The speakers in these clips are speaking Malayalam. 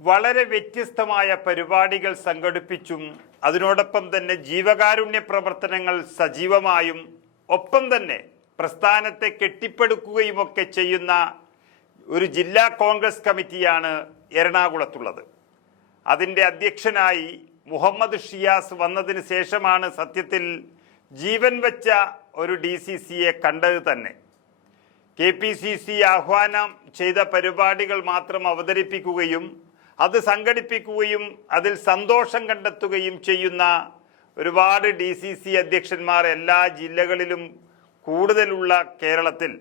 വളരെ വ്യത്യസ്തമായ പരിപാടികൾ സംഘടിപ്പിച്ചും അതിനോടൊപ്പം തന്നെ ജീവകാരുണ്യ പ്രവർത്തനങ്ങൾ സജീവമായും ഒപ്പം തന്നെ പ്രസ്ഥാനത്തെ കെട്ടിപ്പടുക്കുകയുമൊക്കെ ചെയ്യുന്ന ഒരു ജില്ലാ കോൺഗ്രസ് കമ്മിറ്റിയാണ് എറണാകുളത്തുള്ളത്. അതിൻ്റെ അധ്യക്ഷനായി മുഹമ്മദ് ഷിയാസ് വന്നതിന് ശേഷമാണ് സത്യത്തിൽ ജീവൻ വെച്ച ഒരു DCCയെ കണ്ടത് തന്നെ. KPCC ആഹ്വാനം ചെയ്ത പരിപാടികൾ മാത്രം അവതരിപ്പിക്കുകയും അത് സംഘടിപ്പിക്കുകയും അതിൽ സന്തോഷം കണ്ടെത്തുകയും ചെയ്യുന്ന ഒരുപാട് DCC അധ്യക്ഷന്മാർ എല്ലാ ജില്ലകളിലും കൂടുതലുള്ള കേരളത്തിൽ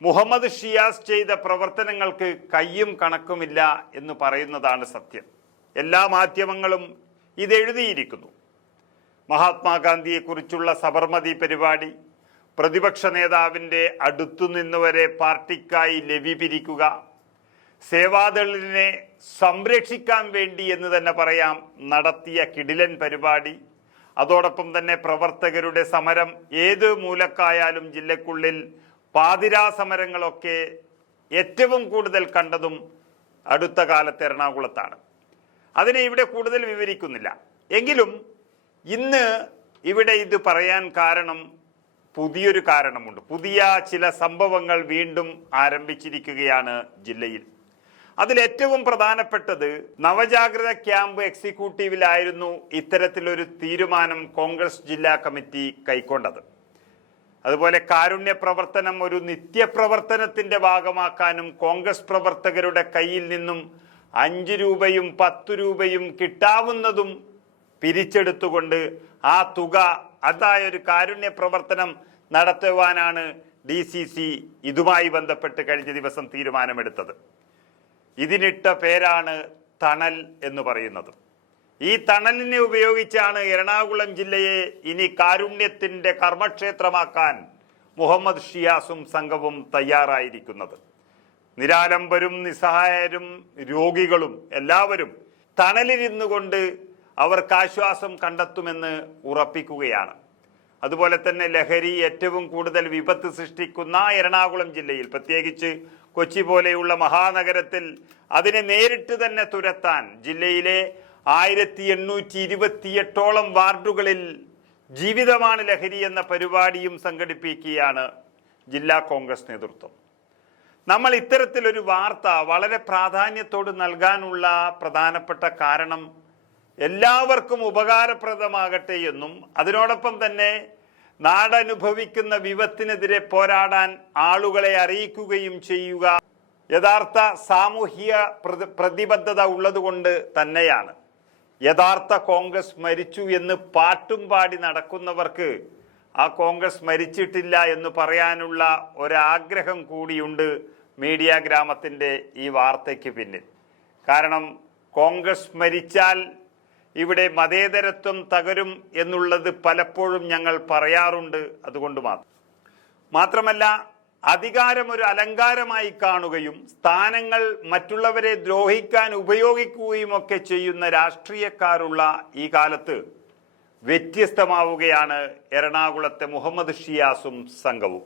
മുഹമ്മദ് ഷിയാസ് ചെയ്ത പ്രവർത്തനങ്ങൾക്ക് കയ്യും കണക്കുമില്ല എന്ന് പറയുന്നതാണ് സത്യം. എല്ലാ മാധ്യമങ്ങളും ഇതെഴുതിയിരിക്കുന്നു. മഹാത്മാഗാന്ധിയെക്കുറിച്ചുള്ള സബർമതി പരിപാടി, പ്രതിപക്ഷ നേതാവിൻ്റെ അടുത്തുനിന്നുവരെ പാർട്ടിക്കായി ലവി പിരിക്കുക, സേവാദളിനെ സംരക്ഷിക്കാൻ വേണ്ടി എന്ന് തന്നെ പറയാം നടത്തിയ കിടിലൻ പരിപാടി, അതോടൊപ്പം തന്നെ പ്രവർത്തകരുടെ സമരം ഏത് മൂലക്കായാലും ജില്ലക്കുള്ളിൽ പാതിരാ സമരങ്ങളൊക്കെ ഏറ്റവും കൂടുതൽ കണ്ടതും അടുത്ത കാലത്ത് എറണാകുളത്താണ്. അതിനെ ഇവിടെ കൂടുതൽ വിവരിക്കുന്നില്ല. എങ്കിലും ഇന്ന് ഇവിടെ ഇത് പറയാൻ കാരണം പുതിയൊരു കാരണമുണ്ട്. പുതിയ ചില സംഭവങ്ങൾ വീണ്ടും ആരംഭിച്ചിരിക്കുകയാണ് ജില്ലയിൽ. അതിലേറ്റവും പ്രധാനപ്പെട്ടത് നവജാഗ്രത ക്യാമ്പ് എക്സിക്യൂട്ടീവിലായിരുന്നു ഇത്തരത്തിലൊരു തീരുമാനം കോൺഗ്രസ് ജില്ലാ കമ്മിറ്റി കൈക്കൊണ്ടത്. അതുപോലെ കാരുണ്യ പ്രവർത്തനം ഒരു നിത്യപ്രവർത്തനത്തിന്റെ ഭാഗമാക്കാനും കോൺഗ്രസ് പ്രവർത്തകരുടെ കയ്യിൽ നിന്നും 5 രൂപയും 10 രൂപയും കിട്ടാവുന്നതും പിരിച്ചെടുത്തുകൊണ്ട് ആ തുക അതായൊരു കാരുണ്യ പ്രവർത്തനം നടത്തുവാനാണ് DCC ഇതുമായി ബന്ധപ്പെട്ട് കഴിഞ്ഞ ദിവസം തീരുമാനമെടുത്തത്. ഇതിനിട്ട പേരാണ് തണൽ എന്ന് പറയുന്നത്. ഈ തണലിനെ ഉപയോഗിച്ചാണ് എറണാകുളം ജില്ലയെ ഇനി കാരുണ്യത്തിന്റെ കർമ്മക്ഷേത്രമാക്കാൻ മുഹമ്മദ് ഷിയാസും സംഘവും തയ്യാറായിരിക്കുന്നത്. നിരാലംബരും നിസ്സഹായരും രോഗികളും എല്ലാവരും തണലിരുന്നു കൊണ്ട് അവർക്ക് ആശ്വാസം കണ്ടെത്തുമെന്ന് ഉറപ്പിക്കുകയാണ്. അതുപോലെ തന്നെ ലഹരി ഏറ്റവും കൂടുതൽ വിപത്ത് സൃഷ്ടിക്കുന്ന എറണാകുളം ജില്ലയിൽ, പ്രത്യേകിച്ച് കൊച്ചി പോലെയുള്ള മഹാനഗരത്തിൽ അതിനെ നേരിട്ട് തന്നെ തുരത്താൻ ജില്ലയിലെ 1828ഓളം വാർഡുകളിൽ ജീവിതമാണ് ലഹരി എന്ന പരിപാടിയും സംഘടിപ്പിക്കുകയാണ് ജില്ലാ കോൺഗ്രസ് നേതൃത്വം. നമ്മൾ ഇത്തരത്തിലൊരു വാർത്ത വളരെ പ്രാധാന്യത്തോട് നൽകാനുള്ള പ്രധാനപ്പെട്ട കാരണം എല്ലാവർക്കും ഉപകാരപ്രദമാകട്ടെ എന്നും അതിനോടൊപ്പം തന്നെ നാടനുഭവിക്കുന്ന വിപത്തിനെതിരെ പോരാടാൻ ആളുകളെ അറിയിക്കുകയും ചെയ്യുക യഥാർത്ഥ സാമൂഹിക പ്രതിബദ്ധത ഉള്ളതുകൊണ്ട് തന്നെയാണ്. യഥാർത്ഥ കോൺഗ്രസ് മരിച്ചു എന്ന് പാട്ടും പാടി നടക്കുന്നവർക്ക് ആ കോൺഗ്രസ് മരിച്ചിട്ടില്ല എന്ന് പറയാനുള്ള ഒരാഗ്രഹം കൂടിയുണ്ട് മീഡിയ ഗ്രാമത്തിൻ്റെ ഈ വാർത്തയ്ക്ക് പിന്നിൽ. കാരണം കോൺഗ്രസ് മരിച്ചാൽ ഇവിടെ മതേതരത്വം തകരും എന്നുള്ളത് പലപ്പോഴും ഞങ്ങൾ പറയാറുണ്ട്. അതുകൊണ്ട് മാത്രമല്ല അധികാരം ഒരു അലങ്കാരമായി കാണുകയും സ്ഥാനങ്ങൾ മറ്റുള്ളവരെ ദ്രോഹിക്കാൻ ഉപയോഗിക്കുകയും ഒക്കെ ചെയ്യുന്ന രാഷ്ട്രീയക്കാരുള്ള ഈ കാലത്ത് വ്യത്യസ്തമാവുകയാണ് എറണാകുളത്തെ മുഹമ്മദ് ഷിയാസും സംഘവും.